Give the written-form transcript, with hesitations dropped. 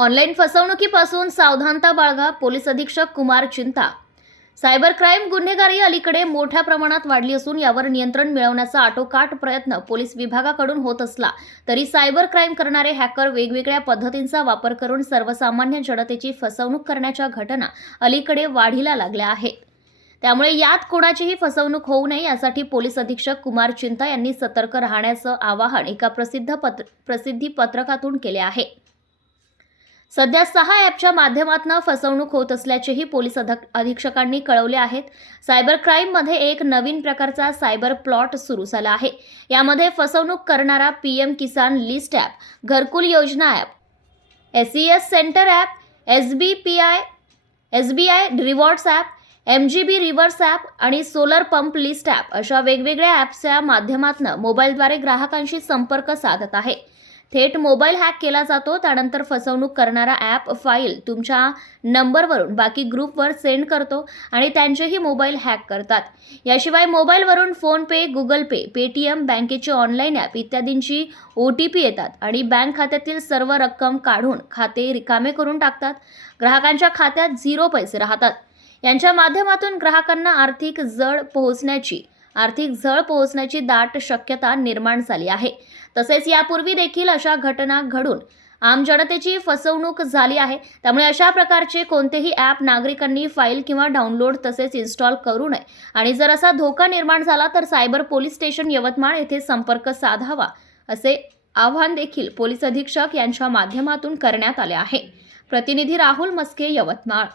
Online फसवणुकीपासून सावधानता बाळगा, पोलीस अधीक्षक कुमार चिंता। सायबर क्राईम गुन्हेगारी अलीकडे मोठ्या प्रमाणात वाढली असून यावर नियंत्रण मिळवण्याचा आटोकाट प्रयत्न पोलीस विभागाकडून होत असला तरी सायबर क्राईम करणारे हॅकर वेगवेगळ्या पद्धतींचा वापर करून सर्वसामान्य जनतेची फसवणूक करण्याच्या घटना अलीकडे वाढीला लागल्या आहेत। त्यामुळे यात कोणाचीही फसवणूक होऊ नये यासाठी पोलीस अधीक्षक कुमार चिंता यांनी सतर्क राहण्याचं आवाहन एका प्रसिद्धी पत्रकातून केले आहे। सध्या 6 ॲपच्या माध्यमातून फसवणूक होत असल्याचेही पोलीस अधीक्षकांनी कळवले आहेत। सायबर क्राईममध्ये एक नवीन प्रकारचा सायबर प्लॉट सुरू झाला आहे। यामध्ये फसवणूक करणारा पीएम किसान लिस्ट ॲप, घरकुल योजना app, SES centre app, SBI rewards app, MGB reverse app आणि सोलर पंप लिस्ट ॲप अशा वेगवेगळ्या ॲप्सच्या माध्यमातून मोबाईलद्वारे ग्राहकांशी संपर्क साधत आहे। थेट मोबाईल हॅक केला जातो। त्यानंतर फसवणूक करणारा ॲप फाईल तुमच्या नंबरवरून बाकी ग्रुपवर सेंड करतो आणि त्यांचेही मोबाईल हॅक करतात। याशिवाय मोबाईलवरून फोन पे, गुगल पे, पेटीएम, बँकेचे ऑनलाईन ॲप इत्यादींची OTP येतात आणि बँक खात्यातील सर्व रक्कम काढून खाते रिकामे करून टाकतात। ग्राहकांच्या खात्यात 0 पैसे राहतात। यांच्या माध्यमातून ग्राहकांना आर्थिक झळ पोहोचण्याची दाट शक्यता निर्माण झाली आहे। तसेच यापूर्वी देखील अशा घटना घडून आम जनतेची फसवणूक झाली आहे। त्यामुळे अशा प्रकारचे कोणतेही ॲप नागरिकांनी फाईल किंवा डाउनलोड तसेच इन्स्टॉल करू नये आणि जर असा धोका निर्माण झाला तर सायबर पोलीस स्टेशन यवतमाळ येथे संपर्क साधावा असे आवाहन देखील पोलीस अधीक्षक यांच्या माध्यमातून करण्यात आले आहे। प्रतिनिधी राहुल मस्के, यवतमाळ।